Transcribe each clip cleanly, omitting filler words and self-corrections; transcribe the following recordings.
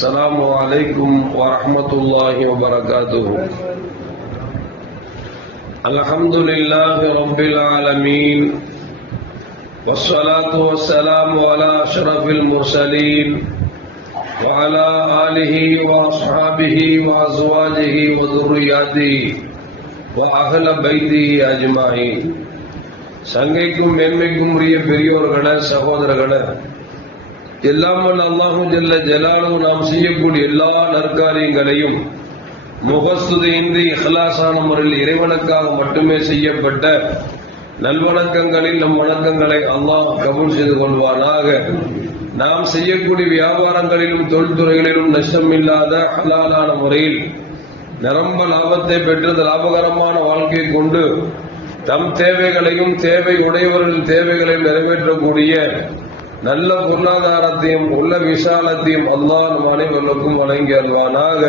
السلام عليكم ورحمة الله وبركاته. الحمد لله رب العالمين والصلاة والسلام على أشرف المرسلين وعلى آله وأصحابه وأزواجه وذرياته وأهل بيته أجمعين. சங்கைக்கும் மேன்மைக்கும் உரிய பெரியோர்களே, சகோதரர்களே, எல்லாம் வல்ல அல்லாஹு ஜல்ல ஜலாலுஹு நாம் செய்யக்கூடிய எல்லா நற்காரியங்களையும் முகஸ்துதியின்றி இஹ்லாஸான முறையில் இறைவனுக்காக மட்டுமே செய்யப்பட்ட நல்வணக்கங்களில் நம் வணக்கங்களை அல்லாஹ் கபூல் செய்து கொள்வானாக. நாம் செய்யக்கூடிய வியாபாரங்களிலும் தொழில்துறைகளிலும் நஷ்டமில்லாத ஹலாலான முறையில் நிரம்ப லாபத்தை பெற்று லாபகரமான வாழ்க்கையை கொண்டு தம் தேவைகளையும் தேவை உடையவர்களின் தேவைகளையும் நிறைவேற்றக்கூடிய நல்ல பொருளாதாரத்தையும் உள்ள விசாலத்தையும் அல்லாஹ் நம் அனைவருக்கும் வழங்கி அல்வானாக.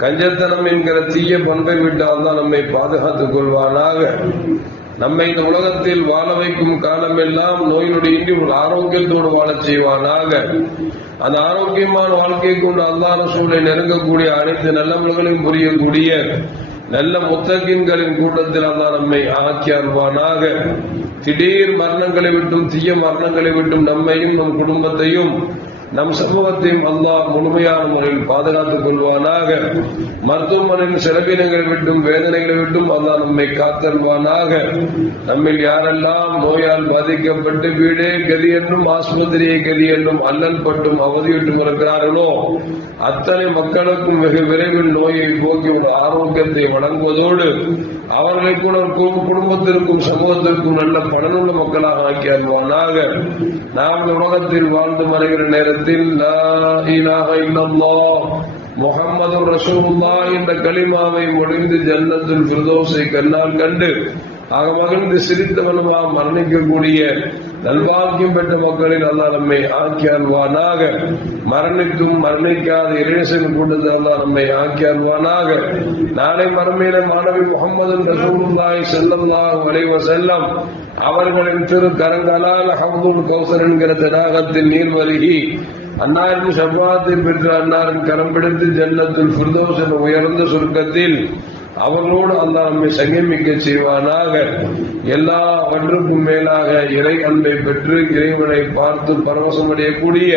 கஞ்சத்தனம் என்கிற தீய பண்பை விட்டு அல்லாஹ் நம்மை பாதுகாத்துக் கொள்வானாக. நம்மை இந்த உலகத்தில் வாழ வைக்கும் காலமெல்லாம் நோயினுடைய ஒரு ஆரோக்கியத்தோடு வாழச் செய்வானாக. அந்த ஆரோக்கியமான வாழ்க்கையை கொண்டு அல்லாஹ் ரசூலை நெருங்கக்கூடிய அனைத்து நல்லவர்களையும் புரியக்கூடிய நல்ல முத்தகின்களின் கூட்டத்தில் அல்லாஹ் நம்மை ஆக்கி அல்வானாக. திடீர் மரணங்களை விட்டும் தீய மரணங்களை விட்டும் நம்மையும் நம் குடும்பத்தையும் நம் சமூகத்தையும் அல்லாஹ் முழுமையான முறையில் பாதுகாத்துக் கொள்வானாக. மருத்துவமனையின் செலவினங்களை விட்டும் வேதனைகளை விட்டும் அல்லாஹ் நம்மை காத்தல்வானாக. நம்மில் யாரெல்லாம் நோயால் பாதிக்கப்பட்டு வீடே கதி என்றும் ஆஸ்பத்திரியை கதி என்றும் அல்லல் பட்டும் அவதியிட்டும் இருக்கிறார்களோ அத்தனை மக்களுக்கும் வெகு விரைவில் நோயை போக்கி ஒரு ஆரோக்கியத்தை வழங்குவதோடு அவர்களை கூட குடும்பத்திற்கும் சமூகத்திற்கும் நல்ல பலனுள்ள மக்களாக ஆக்கி அல்வானாக. நாம் உலகத்தில் வாழ்ந்து மறைகிற நேரத்தில் லா இலாஹ இல்லல்லாஹ் முஹம்மது ரசூலுல்லாஹ் என்ற கலிமாவை முடிந்து ஜன்னத்துல் ஃபிர்தௌஸை கண்ணால் கண்டு ஆக மகிழ்ந்து சிரித்தவனுமா மரணிக்கக்கூடிய நல்வாக்கியம் பெற்ற மக்களில் அல்லாஹ் நம்மை ஆக்கி அல்வானாக. மரணிக்கும் மரணிக்காத இறைவனின் கூட்டத்தில் அல்லாஹ் நம்மை ஆக்கி அல்வானாக. நாளை மறுமையில மாணவி முஹம்மது ரசூலுல்லாஹி ஸல்லல்லாஹு அலைஹி வஸல்லம் அவர்களின் திரு கரங்களால் ஹவ்துல் கௌசர் என்கிற தடாகத்தில் நீர் வருகி அன்னாரின் ஷஃபாஅத்தை பெற்று அன்னாரின் கரம் பிடித்து ஜன்னத்துல் ஃபிர்தௌஸ் என்ற உயர்ந்த சுருக்கத்தில் அவர்களோடு அல்லாஹ் நம்மை சங்கமிக்க செய்வானாக. எல்லாவற்றுக்கும் மேலாக இறை அன்பை பெற்று இறைவனை பார்த்து பரவசமடையக்கூடிய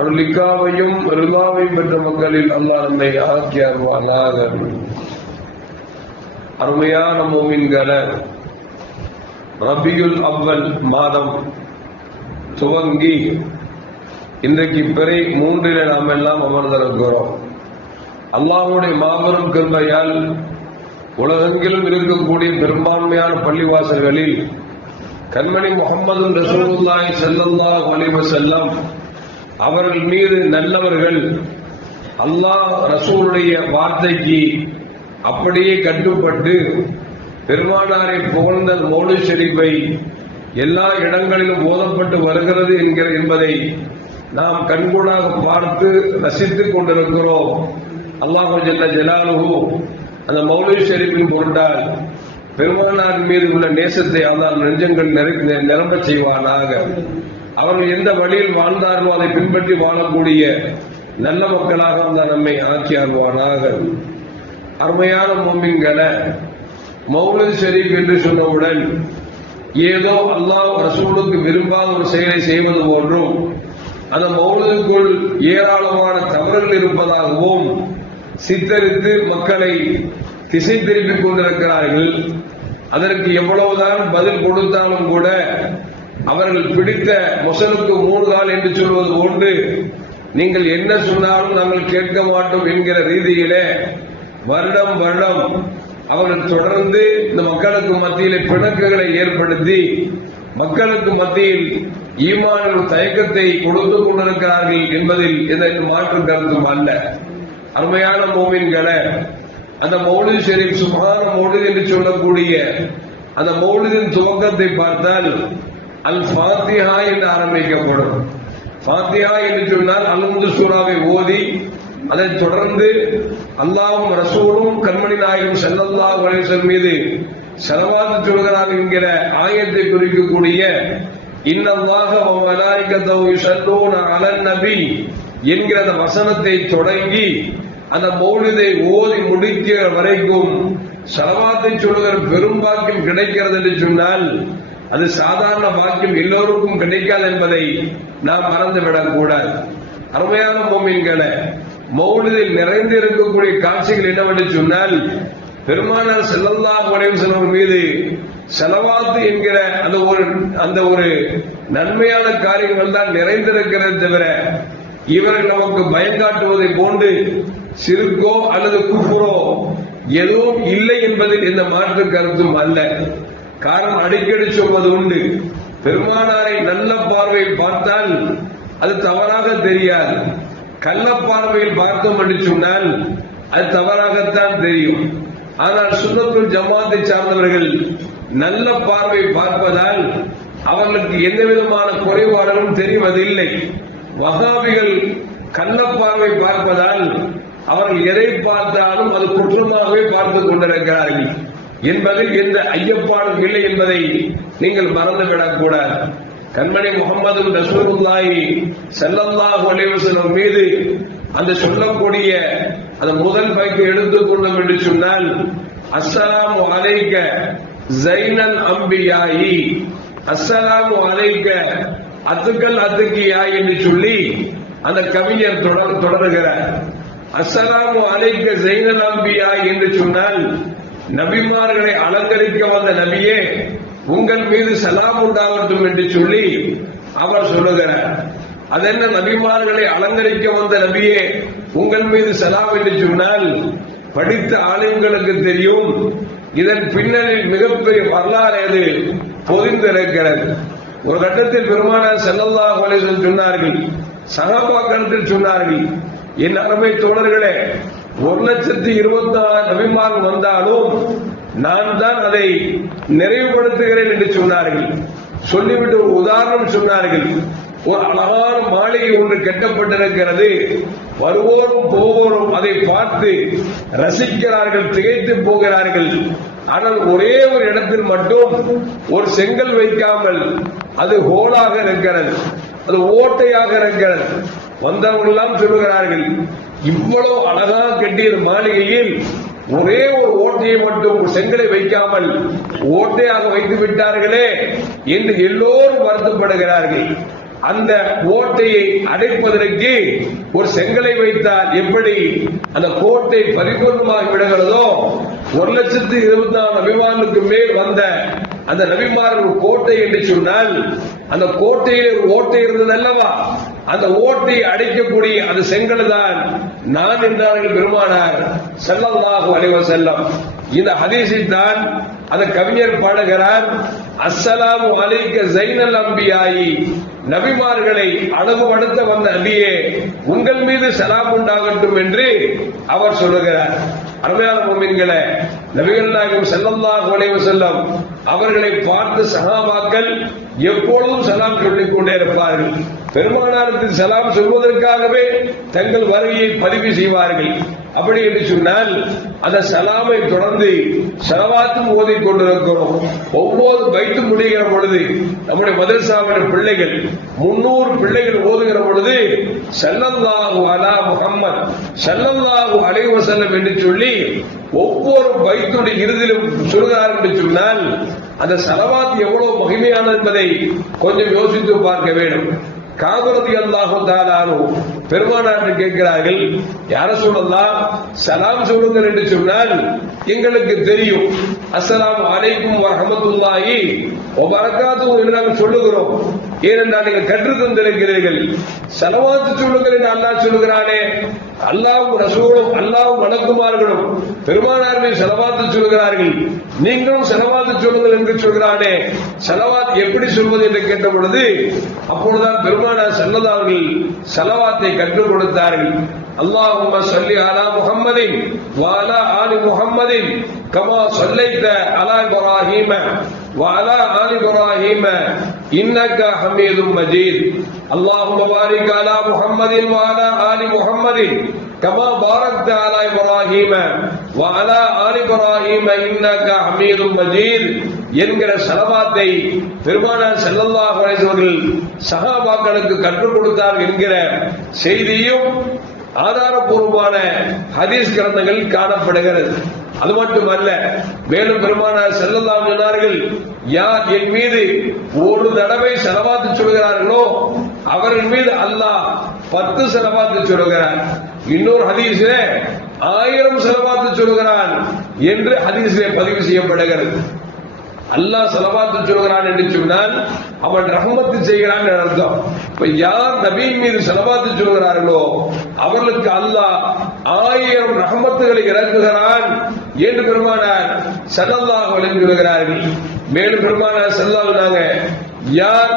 அருளிக்காவையும் ரிதாவையும் பெற்ற மக்களில் அல்லாஹ் நம்மை ஆக்கி அருள்வானாக. அருமையான மூமின்களே, ரபியுல் அவ்வல் மாதம் துவங்கி இன்றைக்கு பிறை 3 நாம் எல்லாம் அமர்ந்திருக்கிறோம். அல்லாஹ்வுடைய மாபெரும் கிருபையால் உலகெங்கிலும் இருக்கக்கூடிய பெரும்பான்மையான பள்ளிவாசல்களில் கண்மணி முஹம்மது ரசூலுல்லாஹி ஸல்லல்லாஹு அலைஹி வஸல்லம் அவர்கள் மீது நல்லவர்கள் அல்லாஹ் ரசூலுடைய வார்த்தைக்கு அப்படியே கட்டுப்பட்டு பெருமானாரை புகழ்ந்த மௌலித் ஷரீஃபை எல்லா இடங்களிலும் ஓதப்பட்டு வருகிறது என்பதை நாம் கண்கூடாக பார்த்து ரசித்துக் கொண்டிருக்கிறோம். அல்லாஹ் ஜல்ல ஜலாலுஹு அந்த மௌலித் ஷரீஃபின் பொருட்டால் பெருமானாரின் மீது உள்ள நேசத்தை அல்லாஹ் நெஞ்சங்கள் நிரம்ப செய்வானாக. அவர்கள் எந்த வழியில் வாழ்ந்தார்களோ அதை பின்பற்றி வாழக்கூடிய நல்ல மக்களாக அல்லாஹ் நம்மை ஆக்கி அருள்வானாக. அருமையான மூமின்களே, மௌலித் ஷரீஃப் என்று சொன்னவுடன் ஏதோ அல்லாஹ் ரசூலுக்கு விரும்பாத ஒரு செயலை செய்வது போன்றும் அந்த மௌலிதுக்குள் ஏராளமான தவறுகள் இருப்பதாகவும் சித்தரித்து மக்களை திசை திருப்பிக் கொண்டிருக்கிறார்கள். அதற்கு எவ்வளவுதான் பதில் கொடுத்தாலும் கூட அவர்கள் பிடித்த முசலுக்கு 3 கால் என்று சொல்வது போன்று நீங்கள் என்ன சொன்னாலும் நாங்கள் கேட்க மாட்டோம் என்கிற ரீதியிலே வருடம் வருடம் அவர்கள் தொடர்ந்து இந்த மக்களுக்கு மத்தியிலே பிணக்குகளை ஏற்படுத்தி மக்களுக்கு மத்தியில் ஈமானின் தயக்கத்தை கொடுத்துக் கொண்டிருக்கிறார்கள் என்பதில் எதற்கு மாற்று கருத்தும் அல்ல. அருமையான மூமின்களே, அந்த மௌலித் ஷரீஃப் சுப்ஹான மௌலித் என்று சொல்லக்கூடிய அந்த மௌலிதின் துவக்கத்தை பார்த்தால் அல் ஃபாத்திஹா என்று ஆரம்பிக்கப்படும். ஃபாத்திஹா என்று சொன்னால் அல் சூராவை ஓதி அதைத் தொடர்ந்து அல்லாஹ்வும் ரசூலும் கண்மணி நாயகம் ஸல்லல்லாஹு அலைஹி வஸல்லம் மீது ஸலவாத் சொல்கிறார் என்கிற ஆயத்தை குறிக்கக்கூடிய இன்னல்லாஹ வ மலாயிகத்தஹு யுஸல்லூன அலன் நபி என்கிற அந்த வசனத்தை தொடங்கி அந்த மௌலிதை ஓதி முடிக்கிற வரைக்கும் ஸலவாத்தை சொல்லுகிற பெரும் பாக்கியம் கிடைக்கிறது என்று சொன்னால் அது சாதாரண பாக்கியம் எல்லோருக்கும் கிடைக்காது என்பதை நாம் மறந்துவிடக் கூடாது. அருமையான முஃமின்களே, மௌலிதில் நிறைந்து இருக்கக்கூடிய காட்சிகள் என்னவென்று சொன்னால், பெருமானார் ஸல்லல்லாஹு அலைஹி வஸல்லம் மீது ஸலவாத் என்கிற அந்த ஒரு நன்மையான காரியங்கள் தான் நிறைந்திருக்கிறது தவிர இவர்கள் நமக்கு பயங்காட்டுவதை போன்று சிறுக்கோ அல்லது குஃப்ரோ எதுவும் இல்லை என்பதில் எந்த மாற்று கருத்தும் அல்ல. காரணம் அடிக்கடி சொல்வது உண்டு, பெருமானாரை நல்ல பார்வையில் பார்த்தால் அது தவறாக தெரியாது, கள்ள பார்வையில் பார்த்தோம் என்று சொன்னால் அது தவறாகத்தான் தெரியும். ஆனால் சுன்னத்துல் ஜமாத்தை சார்ந்தவர்கள் நல்ல பார்வை பார்ப்பதால் அவர்களுக்கு எந்த விதமான குறைபாடுகளும் தெரிவதில்லை. வஹாபிகள் கள்ள பார்வை பார்ப்பதால் அவர்கள் எதை பார்த்தாலும் அது குற்றமாகவே பார்த்துக் கொண்டிருக்கிறார்கள் என்பதில் எந்த ஐயப்பாடும் இல்லை என்பதை நீங்கள் மறந்துவிடக் கூடாது. கண்மணி முஹம்மது ரசூலுல்லாஹி ஸல்லல்லாஹு அலைஹி வஸல்லம் மீது அந்த சொல்லக்கூடிய அந்த முதல் பைக்கு எடுத்துக்கொண்டோம் என்று சொன்னால், அஸ்ஸலாமு அலைக்க ஸைனல் அம்பியாயி, அஸ்ஸலாமு அலைக்க அத்துக்கள் அத்துக்கியாய் என்று சொல்லி அந்த கவிஞர் தொடர்கிறார். அஸ்ஸலாமு அலைக்க ஸைனல் அம்பியாய் என்று சொன்னால் நபிமார்களை அலங்கரிக்க வந்த நபியே உங்கள் மீது சலாம் உண்டாகட்டும் என்று சொல்லி அவர் சொல்லுகிறார். அதென்ன நபிமார்களை அலங்கரிக்க வந்த நபியே உங்கள் மீது சலாம் என்று சொன்னால், படித்த ஆளுங்களுக்கு தெரியும் இதன் பின்னணியில் மிகப்பெரிய வரலாறு அது பொதிந்திருக்கிறது. ஒரு கட்டத்தில் பெருமானார் ஸல்லல்லாஹு அலைஹி வஸல்லம் சொன்னார்கள், சஹாபாக்கள் சொன்னார்கள், என் அருமை தோழர்களே, 1,26,000 நபிமார்கள் வந்தாலும் நான் தான் அதை நிறைவுபடுத்துகிறேன் என்று சொன்னார்கள். சொல்லிவிட்டு ஒரு உதாரணம் சொன்னார்கள். ஒரு அழகான மாளிகை ஒன்று கட்டப்பட்டிருக்கிறது, வருவோரும் போவோரும் அதை பார்த்து ரசிக்கிறார்கள், திகைத்து போகிறார்கள். ஆனால் ஒரே ஒரு இடத்தில் மட்டும் ஒரு செங்கல் வைக்காமல் அது ஹோலாக இருக்கிறது, அது ஓட்டையாக இருக்கிறது. வந்தவர்கள் எல்லாம் சொல்லுகிறார்கள், இவ்வளவு அழகாக கட்டிய மாளிகையில் ஒரே ஒரு ஓட்டையை மட்டும் செங்கலை வைக்காமல் ஓட்டையாக வைத்து விட்டார்களே என்று எல்லோரும் வருத்தப்படுகிறார்கள். அந்த ஓட்டையை அடைப்பதற்கு ஒரு செங்கலை வைத்தால் எப்படி அந்த கோட்டை பரிபூர்ணமாகி விடுகிறதோ, 1,24,000 நபிமார்களுக்கு மேல் வந்த அந்த நபிமார்கள் கோட்டை என்று சொன்னால் அந்த கோட்டையில் ஒரு ஓட்டை இருந்தது அல்லவா, அந்த ஓட்டையை அடைக்கக்கூடிய அந்த செங்கல் தான் நான் என்றார்கள் பெருமானார் ஸல்லல்லாஹு அலைஹி வஸல்லம். இந்த ஹதீஸில் தான் அந்த கவிஞர் பாடுகிறார், அஸ்ஸலாமு அலைக்க ஸைனல் அம்பியாயி, நபிமார்களை அழகுபடுத்த வந்த நபியே உங்கள் மீது சலாம் உண்டாகட்டும் என்று அவர் சொல்லுகிறார். அருமையான முஃமின்களே, நபிகள் நாயகம் ஸல்லல்லாஹு அலைஹி வஸல்லம் அவர்களை பார்த்து சஹாபாக்கள் எப்பொழுதும் சலாம் சொல்லிக் கொண்டே இருப்பார்கள். பெருமானாருக்கு சலாம் சொல்வதற்காகவே தங்கள் வருகையை பதிவு செய்வார்கள். அப்படி என்று சொன்னால் அந்த சலாமை தொடர்ந்து ஸலவாத்தும் ஓதிக் கொண்டிருக்கிறோம். ஒவ்வொரு பைத்து முடிகிற பொழுது நம்முடைய மதரசாவுடைய பிள்ளைகள் 300 பிள்ளைகள் ஓதுகிற பொழுது ஸல்லல்லாஹு அலா முஹம்மத் ஸல்லல்லாஹு அலைஹி வஸல்லம் என்று சொல்லி ஒவ்வொரு பைத்துடைய இறுதியிலும் சொல்கிறார் என்று சொன்னால் அந்த ஸலவாத் எவ்வளவு மகிமையானது என்பதை கொஞ்சம் யோசித்து பார்க்க வேண்டும். காபர் ரலியல்லாஹு தஆலா அன்ஹு பெருமானார் கேட்கிறார்கள், யா ரசூலல்லாஹ் சலாம் சொல்லுங்கள் என்று சொன்னால் எங்களுக்கு தெரியும், அஸ்ஸலாமு அலைக்கும் வ ரஹ்மத்துல்லாஹி வ பரக்காத்துஹு என்று நாங்கள் சொல்லுகிறோம். ஏனென்றால் நீங்கள் கற்று தந்திருக்கிறீர்கள். ஸலவாத் சொல்லுங்கள் என்று அல்லாஹ் சொல்லுகிறானே, அல்லாஹ்வும் ரசூலும் அல்லாஹ்வும் வணங்குமார்களும் பெருமானார் மீது ஸலவாத் சொல்கிறார்கள், நீங்களும் ஸலவாத் சொல்லுங்கள் என்று சொல்கிறானே, ஸலவாத் எப்படி சொல்வது என்று கேட்ட பொழுது அப்பொழுதுதான் பெருமானார் ஸல்லல்லாஹு அலைஹி வஸல்லம் ஸலவாத்தை கற்றுக் கொடுத்தார்கள். அல்லாஹும்ம ஸல்லி அலா முஹம்மதின் வ அலா ஆலி முஹம்மதின் கமா ஸல்லைத அலா இப்ராஹீம வ அலா ஆலி இப்ராஹீம இன்னக ஹமீதும் மஜீத். அல்லாஹும்ம பாரிக் அலா முஹம்மதின் வ அலா ஆலி முஹம்மதின் கமா பாரக்த அலா இப்ராஹீம வ அலா ஆலி இப்ராஹீம இன்னக ஹமீதும் மஜீத் என்கிற ஸலவாத்தை பெருமானார் ஸல்லல்லாஹு அலைஹி வஸல்லம் சஹாபாக்களுக்கு கற்றுக் கொடுத்தார் என்கிற செய்தியும் ஆதாரபூர்வமான ஹதீஸ் கிரந்தங்களில் காணப்படுகிறது. அது மட்டுமல்ல, மேலும் பெருமானார் ஸல்லல்லாஹு அலைஹி சொன்னார்கள், யார் என் மீது ஒரு தடவை ஸலவாத் சொல்கிறார்களோ அவர்கள் மீது அல்லாஹ் 10 ஸலவாத் சொல்கிறான். இன்னொரு ஹதீஸிலே 1000 ஸலவாத் சொல்கிறான் என்று ஹதீஸிலே பதிவு செய்யப்படுகிறது. அல்லாஹ் ஸலவாத் சொல்கிறான் என்று சொன்னால் அவன் ரஹ்மத்து செய்கிறான் என்று அர்த்தம். இப்ப யார் நபியின் மீது ஸலவாத் சொல்கிறார்களோ அவர்களுக்கு அல்லாஹ் 1000 ரஹ்மத்துகளை இறக்குகிறான் என்று பெருமானார் ஸல்லல்லாஹு அலைஹி சொல்கிறார்கள். மேலும் பெருமானார் ஸல்லல்லாஹு அலைஹி யார்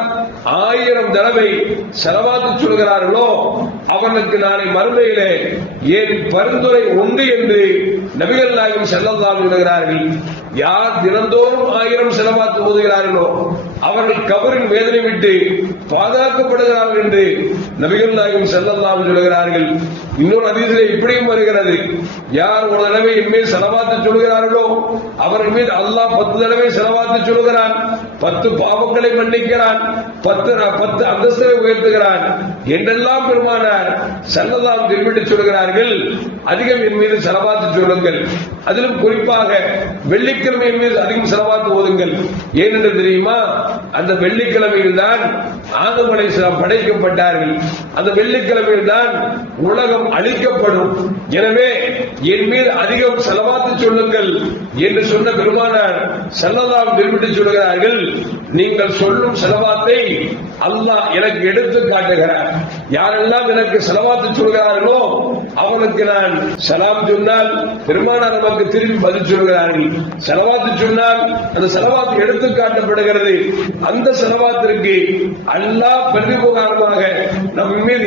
1000 தடவை ஸலவாத் சொல்கிறார்களோ அவனுக்கு நாளை மறுமையிலே ஏன் பரிந்துரை உண்டு என்று நபிகள் நாயகம் ஸல்லல்லாஹு அலைஹி சொல்கிறார்கள். யார் தினந்தோறும் 1000 ஸலவாத் ஓதுகிறார்களோ அவர்கள் கபரின் வேதனை விட்டு பாதுகாக்கப்படுகிறார்கள் என்று நபிகள் நாயகம் ஸல்லல்லாஹு அலைஹி சொல்கிறார்கள். இன்னொரு ஹதீஸிலே இப்படியும் வருகிறது, யார் ஒரு தடவை என் மீது ஸலவாத் சொல்கிறார்களோ அவர்கள் மீது அல்லாஹ் 10 தடவை ஸலவாத் சொல்கிறான், 10 பாவங்களை மன்னிக்கிறான், 10 அந்தஸ்தை உயர்த்துகிறான் என்றெல்லாம் பெருமானார் ஸல்லல்லாஹு அலைஹி குறிப்பிட்டு சொல்கிறார்கள். அதிகம் என் மீது ஸலவாத் சொல்லுங்கள், அதிலும் குறிப்பாக வெள்ளிக்கிழமை மீது அதிகம் ஸலவாத் ஓதுங்கள். ஏனென்று தெரியுமா? அந்த வெள்ளிக்கிழமையில் தான் ஆதம் அலைஹிஸ்ஸலாம் படைக்கப்பட்டார்கள். அந்த வெள்ளிக்கிழமையில் தான் உலகம் அழிக்கப்படும். எனவே என் மீது அதிகம் ஸலவாத் சொல்லுங்கள் என்று சொன்ன பெருமானார் ஸல்லல்லாஹு அலைஹி குறிப்பிட்டு சொல்கிறார்கள், நீங்கள் சொல்லும் ஸலவாத்தை அல்லாஹ் எனக்கு எடுத்து காட்டுகிறார். யாரெல்லாம் எனக்கு ஸலவாத் சொல்கிறார்களோ அவனுக்கு நான் சலாம் சொன்னால் பெருமானார் நமக்கு திரும்பி பதில் சொல்கிறார்கள். ஸலவாத் சொன்னால் அந்த ஸலவாத் எடுத்து காட்டப்படுகிறது. அந்த ஸலவாத்திற்கு அல்லாஹ் பிரதிபகாரமாக நம்ம மீது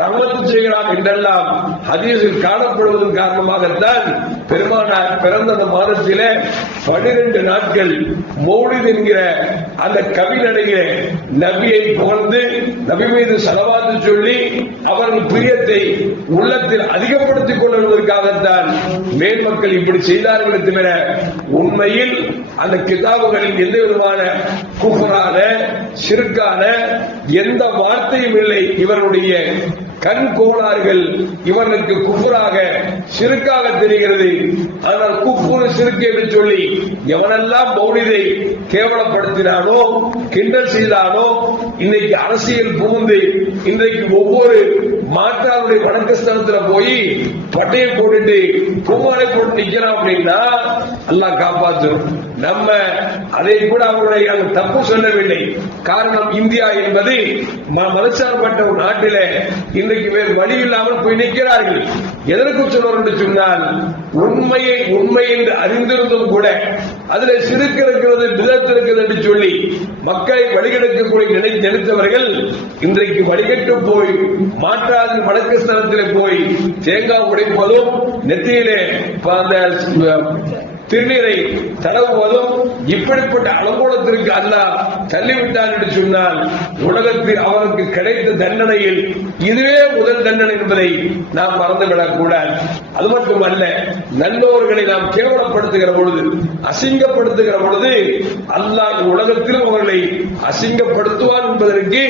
ரஹ்மத் செய்கிறான் என்றெல்லாம் ஹதீஸில் காணப்படுவதன் காரணமாகத்தான் பெருமானார் பிறந்த அந்த மாதத்திலே 12 நாட்கள் மௌலித் என்கிற அந்த கவிநடைய நபியை புகழ்ந்து நபி மீது ஸலவாத் சொல்லி அவர்கள் பிரியத்தை உள்ளத்தில் அதிகப்படுத்திக் கொள்வதற்காகத்தான் மேல் மக்கள் இப்படி செய்தார்களே தவிர உண்மையில் அந்த கிதாபுகளில் எந்த விதமான குஃப்ரான ஷிர்கான எந்த வார்த்தையும் இல்லை. இவருடைய கண் கோளாறுகள் இவர்களுக்கு குஃப்ராக ஷிர்காக தெரிகிறது. ஆனால் குஃப்ரு ஷிர்க் என்று சொல்லி எவனெல்லாம் மௌலிதை கேவலப்படுத்தினானோ கிண்டல் செய்தானோ இன்னைக்கு அரசியல் புகுந்து இன்றைக்கு ஒவ்வொரு மாற்றாருடைய வணக்கஸ்தலத்தில் போய் பட்டையை போட்டுட்டு பூமாலை போட்டு நிக்கிறான் அப்படின்னா அல்லாஹ் காப்பாற்றும். நம்ம அதை கூட அவருடைய தப்பு சொல்லவில்லை. காரணம் இந்தியா என்பது மதச்சார்பற்ற ஒரு நாட்டிலே இன்றைக்கு வேறு வழி இல்லாமல் போய் நிற்கிறார்கள். எதற்கு சொல்வார் என்று சொன்னால் உண்மை என்று அறிந்திருந்தும் கூட அதில் சிறுக்கு இருக்கிறது பிதத் இருக்கிறது என்று சொல்லி மக்களை வழிகெடுக்கக்கூடிய நினைத்தவர்கள் இன்றைக்கு வழிகெட்டு போய் மாற்றாது வடக்கு ஸ்தலத்தில் போய் தேங்காய் உடைப்பதும் நெத்தியிலே திருநீரை தடவுவதும் இப்படிப்பட்ட அலங்கோலத்திற்கு அல்லாஹ் தள்ளிவிட்டார் என்று சொன்னால் உலகத்தில் அவருக்கு கிடைத்த தண்டனையில் இதுவே முதல் தண்டனை என்பதை நாம் மறந்துவிடக் கூடாது. அது மட்டுமல்ல, நல்லோர்களை நாம் கேவலப்படுத்துகிற பொழுது அசிங்கப்படுத்துகிற பொழுது அல்லாஹ் உலகத்திலும் அவர்களை அசிங்கப்படுத்துவார் என்பதற்கு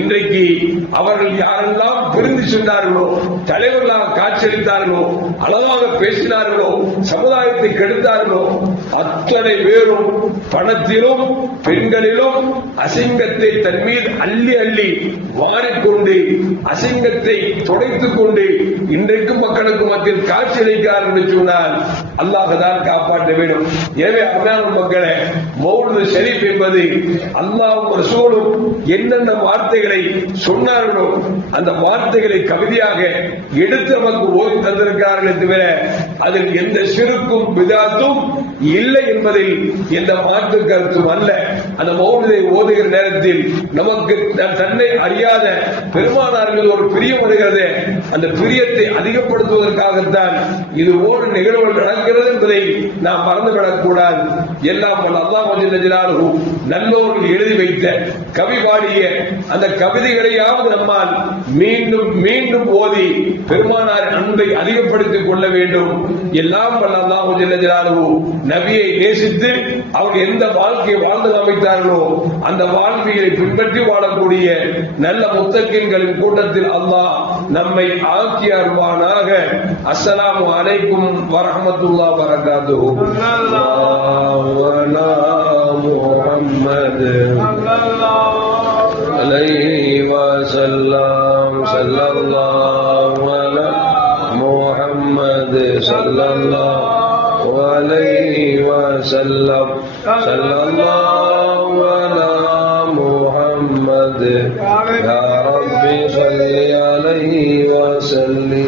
இன்றைக்கு அவர்கள் யாரெல்லாம் பிரிந்து சென்றார்களோ தலைவர்களாக காட்சியளித்தார்களோ அளவாக பேசினார்களோ சமுதாயத்தை கெடுத்தார்களோ அத்தனை பேரும் பணத்திலும் பெண்களிலும் அசிங்கத்தை தன் மீது அள்ளி அள்ளி வாரிக்கொண்டு அசிங்கத்தை துடைத்துக் கொண்டு இன்றைக்கு மக்களுக்கு மத்தியில் காட்சி அளிக்கிறார் என்று சொன்னால் அல்லாஹ் தான் காப்பாற்ற வேண்டும். எனவே அருமையான மக்களே, மௌலிது ஷரீஃப் என்பது அல்லாஹ்வும் ரசூலும் என்னென்ன வார்த்தைகளை சொன்னார்களோ அந்த வார்த்தைகளை கவிதையாக எடுத்து நமக்கு ஓதி தந்திருக்கிறார்களே தவிர அதில் எந்த சிறுக்கும் பிதாத்தும் இல்லை என்பதில் எந்த மாற்று கருத்தும் அல்ல. அந்த மௌலிதை ஓதுகிற நேரத்தில் நமக்கு தன்னை அறியாத பெருமானார்கள் ஒரு பிரியம் வருகிறது. அந்த பிரியத்தை அதிகப்படுத்துவதற்காகத்தான் இது ஓடு நிகழ்வுகள் நடக்கிறது என்பதை நாம் மறந்துவிடக் கூடாது. எல்லாம் அல்லாஹ் ஜல்ல ஜலாலுஹு நல்லோர்கள் எழுதி வைத்த கவி பாடிய அந்த கவிதைகளையாவது நம்மால் மீண்டும் மீண்டும் ஓதி பெருமானார் அன்பை அதிகப்படுத்திக் கொள்ள வேண்டும். எல்லாம் வல்ல அல்லாஹ் ஜல்ல ஜலாலுஹு நபியை நேசித்து அவங்க எந்த வாழ்க்கையை வாழ்ந்து காமித்தார்களோ அந்த வாழ்க்கையை பின்பற்றி வாழக்கூடிய நல்ல முத்தகீன்களின் கூட்டத்தில் அல்லாஹ் நம்மை ஆக்கி அருள்வானாக. அஸ்ஸலாமு அலைக்கும் வரஹ்மத்துல்லாஹி வபரகாத்துஹு. முஹம்மது அலைஹி வஸல்லம் ஸல்லல்லாஹு அலா முஹம்மது ஸல்லல்லாஹு அலைஹி வஸல்லம் ஸல்லல்லாஹு அலா முஹம்மது யா ரப்பி ஸல்லி அலைஹி வஸல்லிம்.